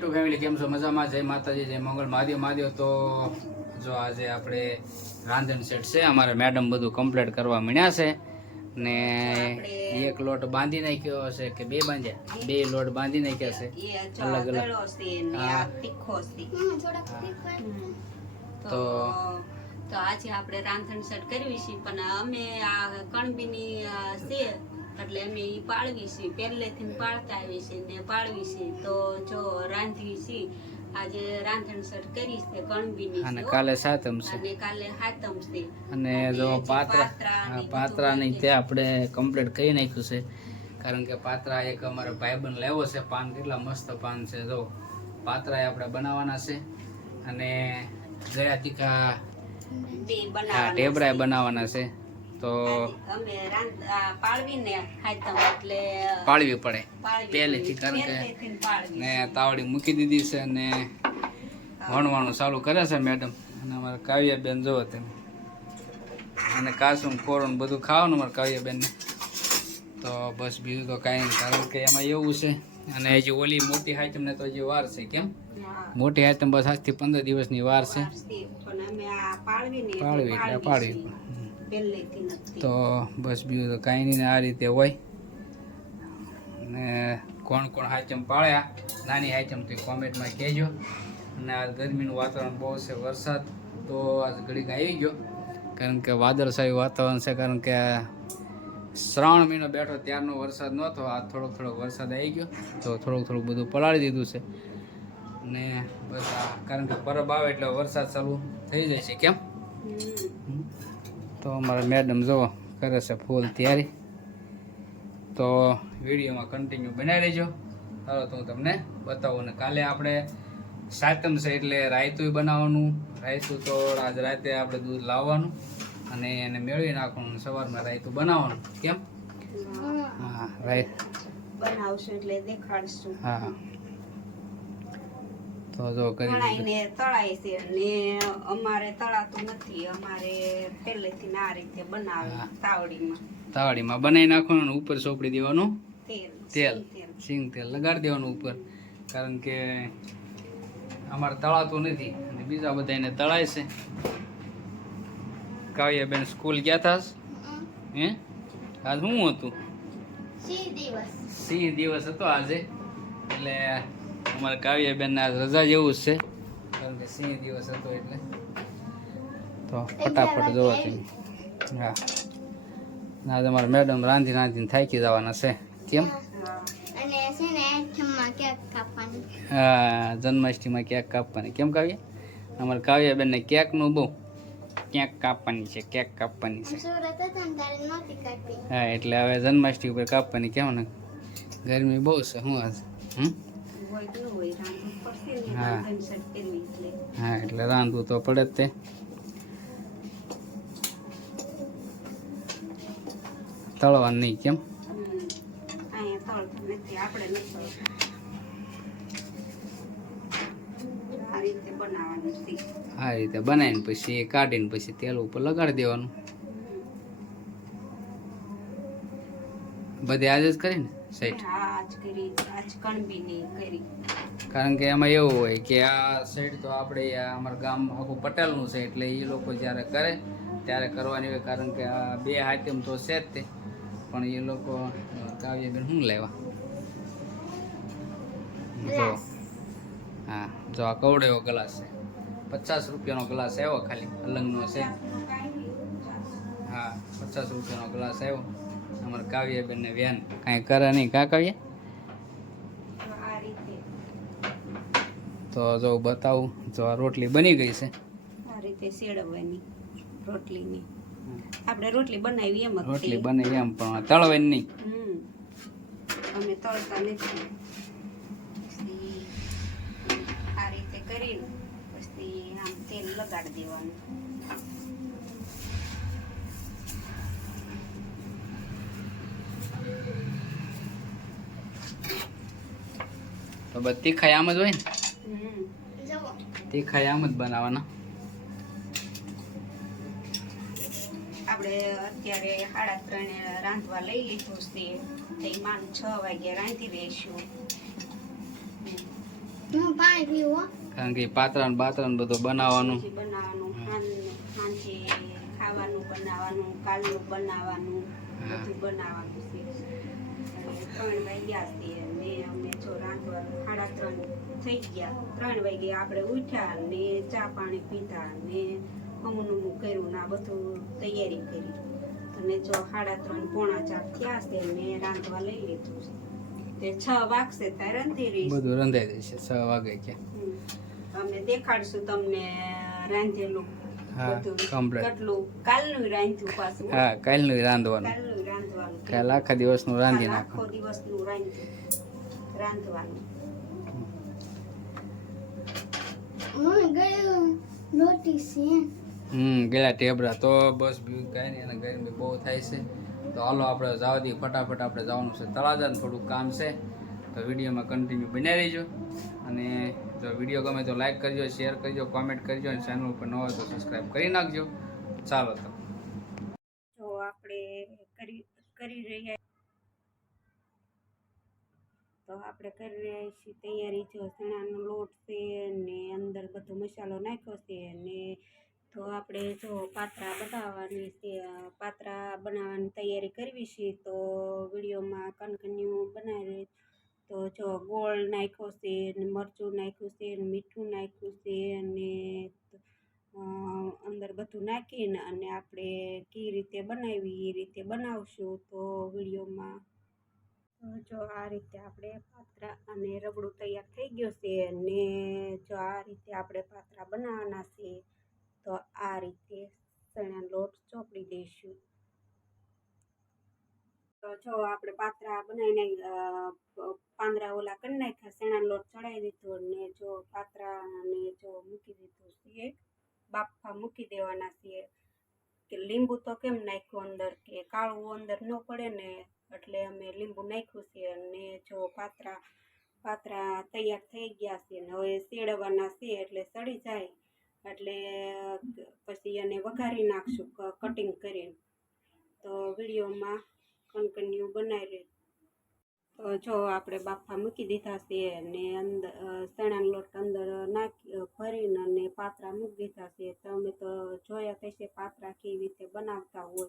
Two family કેમ છો? મજામાં? જય માતાજી જય મંગળ. મહાદેવ મહાદેવ. તો જો આજે આપણે રાંધણ સેટ છે. અમારે મેડમ બધું કમ્પ્લીટ કરવા મળ્યા છે. ને એક લોટ બાંધી નાખ્યો હશે કે બે બાંધ્યા? બે. લોટ બાંધી નાખ્યા છે. અલગ અલગ. તો- તો આજે આપણે રાંધણ સેટ કરવી છે પણ અમે આ કણબીની છે એટલે અમે એ પાળવી છે પહેલેથી પાળતા આવી છે ને પાળવી છે તો જો રાંધવી છે આજે રાંધણ સર કરી છે કણબીની અને કાલે સાતમ છે. અને કાલે હાતમ છે. અને જો પાત્રા પાત્રાની તે આપણે કમ્પ્લીટ કરી નાખ્યું છે. કારણ કે પાત્રા એક અમારે ભાઈબંધ લેવો છે પાન. કેટલા મસ્ત પાન છે જો. પાત્રા એ આપણે બનાવવાના છે. અને જયા તીખા ઢેબરા બનાવવાના છે. તો અમે પાળવીને એટલે પાળવી પડે. પાળવી પહેલેથી કારણ કે ને તાવડી મૂકી દીધી છે ને વણવાનું ચાલુ કરે છે મેડમ. અને અમારા કાવ્યાબેન જુઓ તમે. અને કાસું કોરણ બધું ખાવાનું અમારા કાવ્યાબેનને. તો બસ બીજું તો કાંઈ નહીં. કારણ કે એમાં એવું છે અને હજી ઓલી મોટી હાઈટમને તો હજી વાર છે કેમ? મોટી હાઈટમ બસ આજથી પંદર દિવસની વાર છે. એટલે પાળવી એટલે પાળવી પાળવી. પહેલેથી નથી. તો બસ બીજું તો કાંઈ નહીં આ રીતે હોય. ને કોણ કોણ હાચમ પાળ્યા નાની હાચમ તો કોમેન્ટમાં કહેજો. અને આ ગરમીનું વાતાવરણ બહુ છે વરસાદ તો આજ ઘડીક આવી ગયો. કારણ કે વાદળછાયું વાતાવરણ છે કારણ કે શ્રાવણ મહિનો બેઠો ત્યારનો વરસાદ નહોતો આ થોડોક થોડોક વરસાદ આવી ગયો. તો થોડુંક થોડુંક બધું પલાળી દીધું છે. ને બસ આ કારણ કે પરબ આવે એટલે વરસાદ ચાલુ થઈ જાય છે કેમ. તો અમારા મેડમ જુઓ કરે છે ફૂલ તૈયારી. તો વિડીયોમાં કન્ટિન્યુ બનાવી રહેજો હાલો તો હું તમને બતાવું ને કાલે આપણે સાતમ છે એટલે રાયતું બનાવવાનું. રાયતું તો આજ રાતે આપણે દૂધ લાવવાનું અને એને મેળવી નાખવાનું સવારમાં રાયતું બનાવવાનું. કેમ? હા. રાય બનાવશું એટલે દેખાડશું. હા. તો જો કરી તળાય છે ને અમારે તળાતું નથી. અમારે પહેલેથી આ રીતે બનાવે. તાવડીમાં. તાવડીમાં બનાવી નાખવાનું અને ઉપર સોપડી દેવાનું. તેલ સિંગ તેલ લગાડી દેવાનું ઉપર. કારણ કે અમારે તળાતું નથી. અને બીજા બધા એને તળાય છે. કાવ્યાબેન સ્કૂલ ગયા હતા હે? આજ શું હતું? સિંહ દિવસ હતો આજે. એટલે અમારે કાવ્યાબેનને આજ રજા જેવું જ છે. કારણ કે સિંહ દિવસ હતો એટલે. તો ફટાફટ જોવો તમે હા. ને આજે અમારા મેડમ રાંધી રાંધીને થાકી જવાના છે. કેમ? હા. જન્માષ્ટમીમાં કેક કાપવાની. કેમ કાવ્ય? અમારે કાવ્યાબેનને કેકનું બહુ કેક કાપવાની છે કેક કાપવાની છે. હા એટલે હવે જન્માષ્ટમી ઉપર કાપવાની કેમ ને ગરમી બહુ છે શું આજ હમ? હા. સેટ એટલે. હા એટલે રાંધવું તો પડે જ તે. તળવાનું નહીં કેમ. આ રીતે બનાવીને પછી કાઢીને પછી તેલ ઉપર લગાડી દેવાનું. બધી આજે જ કરીને હા, આજ કરી આજ કણબીની કરી. કારણ કે એમાં એવું હોય કે આ સેટ તો આપણે અમારા ગામ આખું પટેલનું છે એટલે એ લોકો જ્યારે કરે ત્યારે કરવાની હોય કારણ કે આ બે આઈટમ તો છે જ તે. પણ એ લોકો કાવ્યબેન શું લેવા? જો. હા જો આ કવડેવો ગ્લાસ છે. પચાસ રૂપિયાનો ગ્લાસ આવ્યો ખાલી અલંગનો છે. હા પચાસ રૂપિયાનો ગ્લાસ આવ્યો. અમારા કાવ્યબેનને વ્યાન. કાંઈ કરે નહીં કાં કાવ્ય તો આ રીતે તો જો બતાવું જો આ રોટલી બની ગઈ છે. આ રીતે શેડવવાની રોટલીની. આપણે રોટલી બનાવી એમ રોટલી બનાવી એમ પણ તળવાની નહીં. હમ. અમે તળતા નથી. આ રીતે કરીને પછી આમ તેલ લગાડી દેવાનું. તો બધી તીખાઈ આમ જ હોય ને? તીખાઈ આમ જ બનાવવાના. આપણે અત્યારે સાડા ત્રણે રાંધવા લઈ લીધું છે. તો એમાં છ વાગે રાંધી દઈશું. હું પાણી પીવું કારણ કે પાત્રા ને બાત્રા ને બધું બનાવવાનું. બનાવવાનું સાંજ- ખાવાનું બનાવવાનું કાલનું બનાવવાનું. બધું બનાવવાનું છે. ત્રણ વાગ્યા છે. જો રાંધવા સાડા ત્રણ થઈ ગયા. ત્રણ વાગે આપણે ઉઠ્યા ને ચા પાણી પીધા ને અમુન કર્યું ને આ બધું તૈયારી કરી. અને જો સાડા ત્રણ પોણા ચાર થયા છે મેં રાંધવા લઈ લીધું છે. તે છ વાગશે ત્યારે રાંધી રહી બધું રંધાઈ દેશે છ વાગે કે. અમે દેખાડશું તમને રાંધેલું. કાલનું રાંધવાનું. રાંધવાનું. કાલ આખા દિવસનું રાંધી નાખો દિવસ દિવસનું રાંધ્યું. રાંધવાનું. હમ ટેબરા તો બસ કાંઈ નહીં અને ગરમી બહુ થાય છે. તો હાલો આપણે જવા દઈએ ફટાફટ આપણે જવાનું છે. તળાજા ને થોડુંક કામ છે. તો વિડીયોમાં કન્ટિન્યુ બન્યા રહીજો. અને જો વીડિયો ગમે તો લાઈક કરજો શેર કરજો કોમેન્ટ કરજો અને ચેનલ ઉપર ન હોય તો સબસ્ક્રાઈબ કરી નાખજો. ચાલો તો. તો આપણે કરી કરી રહ્યા તો આપણે કરી રહ્યા છીએ તૈયારી જો ચણાનો લોટ છે ને અંદર બધો મસાલો નાખ્યો છે ને તો આપણે જો પાત્રા બનાવવાની છે, પાત્રા બનાવવાની તૈયારી કરવી છે તો વિડીયોમાં કન્ટિન્યુ બનાવી તો જો ગોળ નાખ્યો છે ને મરચું નાખ્યું છે ને મીઠું નાખ્યું છે અને અંદર બધું નાખીને અને આપણે કઈ રીતે બનાવી એ રીતે બનાવશું તો વિડીયોમાં જો આ રીતે આપણે પાત્રા અને રબડું તૈયાર થઈ ગયો છે ને જો આ રીતે આપણે પાત્રા બનાવવાના છે, તો આ રીતે ચણા લોટ ચોપડી દઈશું. તો જો આપણે પાત્રા બનાવીને પાંદરા ઓલા કરી નાખ્યા, ચણા લોટ ચડાવી દીધો ને જો પાત્રાને જો મૂકી દીધું છે, બાફા મૂકી દેવાના છે. કે લીંબુ તો કેમ નાખ્યું અંદર? કે કાળું અંદર ન પડે ને, એટલે અમે લીંબુ નાખ્યું છે અને જો પાત્રા પાત્રા તૈયાર થઈ ગયા છે ને, હવે શેડવાના છે એટલે સડી જાય. એટલે પછી એને વઘારી નાખશું કટિંગ કરીને. તો વિડીયોમાં કન્ટિન્યુ બનાવી તો જો આપણે બાફા મૂકી દીધા છે ને અંદર ચણાનો લોટ અંદર નાખી ભરીને અને પાત્રા મૂકી દીધા છે તમે તો જોયા થશે પાત્રા કેવી રીતે બનાવતા હોય.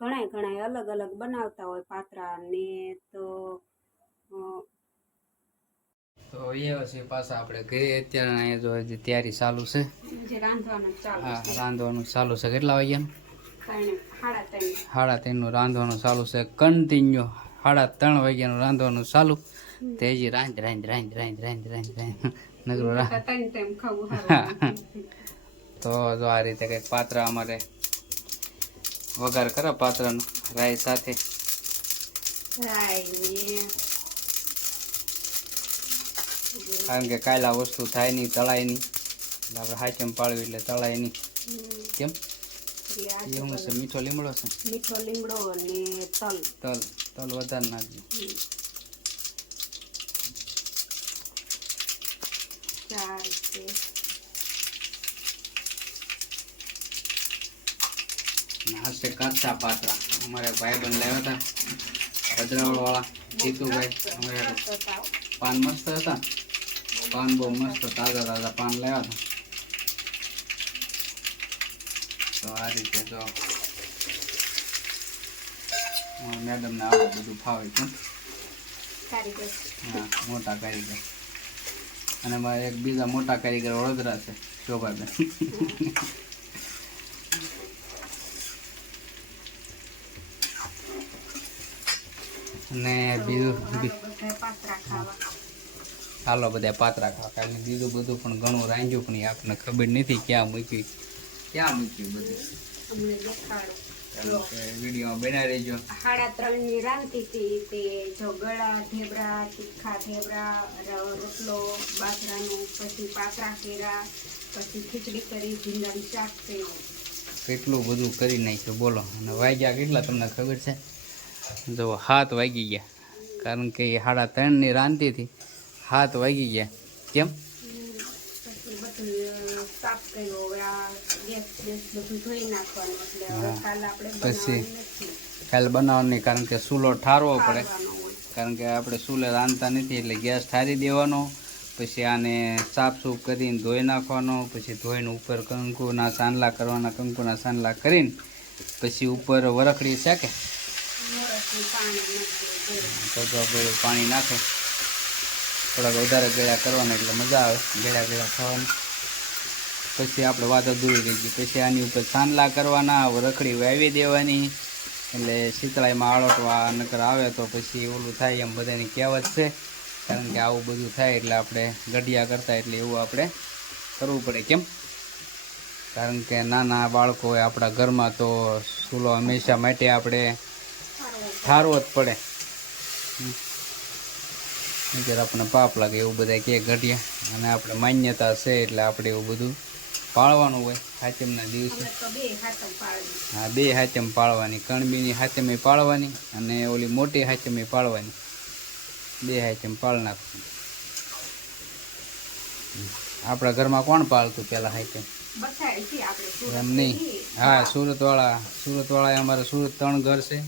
ઘણા ઘણા અલગ અલગ બનાવતા હોય પાત્રા ને તો તો એ છે પાછા આપણે ઘરે અત્યારે અહીંયા જો હજી તૈયારી ચાલુ છે. રાંધવાનું ચાલુ હા રાંધવાનું ચાલુ છે. કેટલા વાગ્યાનું? સાડા ત્રણનું રાંધવાનું ચાલુ છે. કન્ટિન્યુ સાડા ત્રણ વાગ્યાનું રાંધવાનું ચાલુ. તે હજી રાંધ રાંધ રાંધ રાંધ રાંધ રાંધ રાંધ. નગરું તો જો આ રીતે કંઈક પાત્ર અમારે વઘાર કરો પાત્રનું. રાઈ સાથે. કારણ કે કાયલા વસ્તુ થાય નહીં તળાય નહીં. આપણે હાચમ પાડવી એટલે તળાય નહીં. કેમ? એટલે આ છે મીઠો લીમડો છે. મીઠો લીમડો અને તલ. તલ તલ વધારે નાખજો. ચાર અને કાચા પાત્રા. અમારે ભાઈ ભાઈબંધ લાવ્યા હતા ભદ્રાવળ વાળા જીતુભાઈ. અમારે પાન મસ્ત હતા. પાન બહુ મસ્ત તાજા તાજા પાન લાવ્યા હતા. તો આ રીતે જો મેડમને આવું બધું ફાવે છે હા મોટા કારીગર. અને મારે એક બીજા મોટા કારીગર વડોદરા છે શોભાબેન. ને બીજું ચાલો બધા પાત્રા ખાવા. કારણ કે બીજું બધું પણ ઘણું રાંધ્યું પણ આપણને ખબર નથી ક્યાં મૂકી ક્યાં મૂક્યું બધું? વિડીયોમાં બનાવી રહેજો સાડા ત્રણની રાંધતી હતી તે જો ગળા ઢેબરા તીખા ઢેબરા રોટલો બાજરાનું પછી પાત્રા કેરા પછી ખીચડી કરી ભીંડાનું શાક કર્યું. કેટલું બધું કરી નાખ્યું બોલો. અને વાગ્યા કેટલા તમને ખબર છે? જો હાથ વાગી ગયા. કારણ કે સાડા ત્રણની રાંધીથી હાથ વાગી ગયા. કેમ? પછી સાફ કર્યું હવે આ ગેસ ગેસ બધું ધોઈ નાખવાનું એટલે હવે હા. આપણે પછી? બનાવવાનું બનાવવાની કારણ કે ચૂલો ઠારવો પડે. કારણ કે આપણે ચૂલે રાંધતા નથી એટલે ગેસ ઠારી દેવાનો પછી આને સાફસૂફ કરીને ધોઈ નાખવાનો પછી ધોઈને ઉપર કંકુના સાંડલા કરવાના કંકુના સાંડલા કરીને પછી ઉપર વરખડી શેકે. પાણી નાખે. થોડાક વધારે ગળ્યા કરવાના એટલે મજા આવે ગળ્યા ગળ્યા ખાવાની. પછી આપણે વાત અધૂરી રહી ગઈ. પછી આની ઉપર સાંડલા કરવાના રખડી વાવી દેવાની. એટલે શીતળાઈમાં આળોટવા નકર આવે તો પછી ઓલું થાય એમ બધાની કહેવત છે. કારણ કે આવું બધું થાય એટલે આપણે ગઢિયા કરતા એટલે એવું આપણે કરવું પડે. કેમ? કારણ કે નાના બાળકો હોય આપણા ઘરમાં તો ચૂલો હંમેશા માટે આપણે ઠારવો જ પડે. નહીંતર આપણને પાપ લાગે એવું બધા કે ઘટ્યા અને આપણે માન્યતા છે એટલે આપણે એવું બધું પાળવાનું હોય હાચમના દિવસે. હા બે હાચમ પાળવાની. કણબીની હાચમે પાળવાની અને ઓલી મોટી હાચમે પાળવાની. બે હાચમ પાળ નાખવાની આપણા ઘરમાં કોણ પાળતું પહેલાં હાચમ એમ નહીં. હા સુરતવાળા સુરતવાળા અમારે સુરત ત્રણ ઘર છે.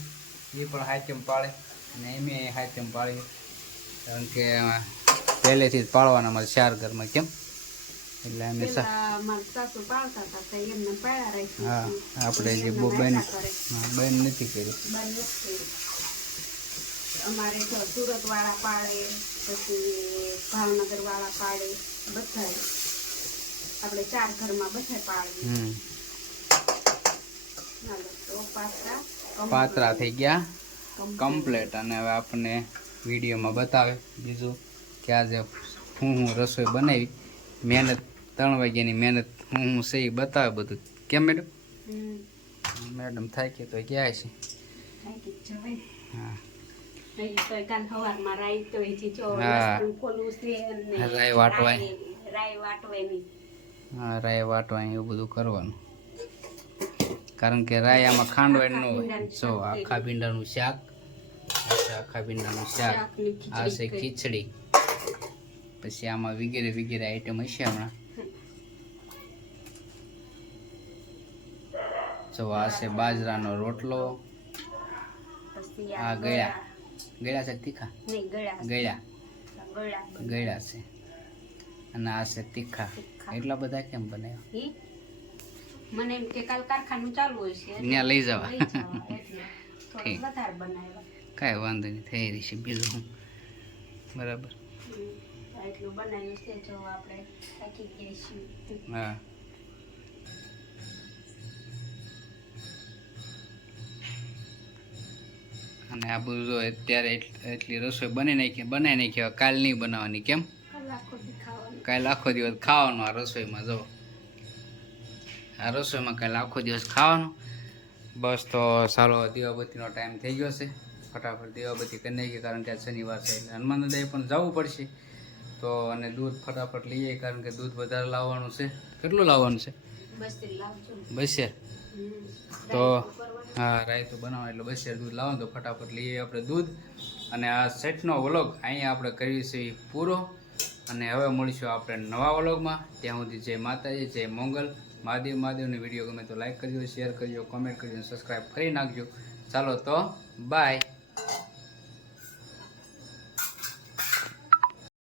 એ પણ હાચમ પાળે અને એમે હાચમ પાળી કારણ કે પહેલેથી જ પાળવાના અમારે ચાર ઘરમાં કેમ? એટલે અમે સા પેલા મારા સાસુ પાડતા હતા તો એમને પાડ્યા રાખી હા આપણે જે બહુ બેન હા બેન નથી કર્યું બંધ નથી કર્યું. અમારે તો સુરત વાળા પાડે પછી ભાવનગર વાળા પાડે બધા આપણે ચાર ઘરમાં બધા પાડીએ. હમ. હાલો તો પાત્રા પાતરા થઈ ગયા. complete. કમ્પ્લેટ. અને હવે આપણને વિડીયોમાં બતાવે બીજું કે આજે હું હું રસોઈ બનાવી મહેનત ત્રણ વાગ્યાની મહેનત હું હું છે એ બતાવે બધું. કેમ મેડમ? મેડમ થાય કે તો ક્યાં છે? હા. રાઈ વાટવાય. હા. રાય વાટવાની. એવું બધું કરવાનું. કારણ કે રાય આમાં ખાંડવાય ન હોય. જો આખા ભીંડાનું શાક આખા ભીંડાનું શાક આ છે ખીચડી ખીચડી. પછી આમાં વગેરે વગેરે આઈટમ હશે હમણાં. જો આ છે બાજરાનો રોટલો. આ ગળ્યા. ગળ્યા. છે તીખા? નહીં ગળ્યા ગળ્યા. ગળ્યા. ગળ્યા છે. અને આ છે તીખા. એટલા બધા કેમ બનાવ્યા? મને એમ કે કાલ કારખાનું ચાલુ હોય છે. ત્યાં લઈ જવા. કાંઈ વાંધો નહીં થઈ રહી છે બીજું. બરાબર. એટલું બનાવ્યું છે જો આપણે હા. અને આ બધું જો અત્યારે એટ- એટલી રસોઈ બની નાખી બનાવી નાખી કાલ નહીં બનાવવાની કેમ? કાલ આખો દિવસ ખાવાનું આ રસોઈમાં જો. આ રસોઈમાં કાલ આખો દિવસ ખાવાનું. બસ તો સારો દીવાબત્તીનો ટાઈમ થઈ ગયો છે. ફટાફટ દીવાબત્તી કરી નાખીએ કારણ કે આ શનિવાર છે એટલે હનુમાન દાદાએ પણ જવું પડશે. તો અને દૂધ ફટાફટ લઈએ કારણ કે દૂધ વધારે લાવવાનું છે. કેટલું લાવવાનું છે. બસેર તો હા રાયતું બનાવો એટલે બસેર દૂધ લાવો તો ફટાફટ લઈએ આપણે દૂધ. અને આ સેટનો વ્લોગ અહીંયા આપણે કરીએ છીએ પૂરો. અને હવે મળીશું આપણે નવા વ્લોગમાં. ત્યાં સુધી જય માતાજી જય મોંગલ. મહાદેવ મહાદેવની વીડિયો ગમે તો લાઈક કરજો શેર કરજો કોમેન્ટ કરજો સબસ્ક્રાઈબ કરી નાખજો. ચાલો તો બાય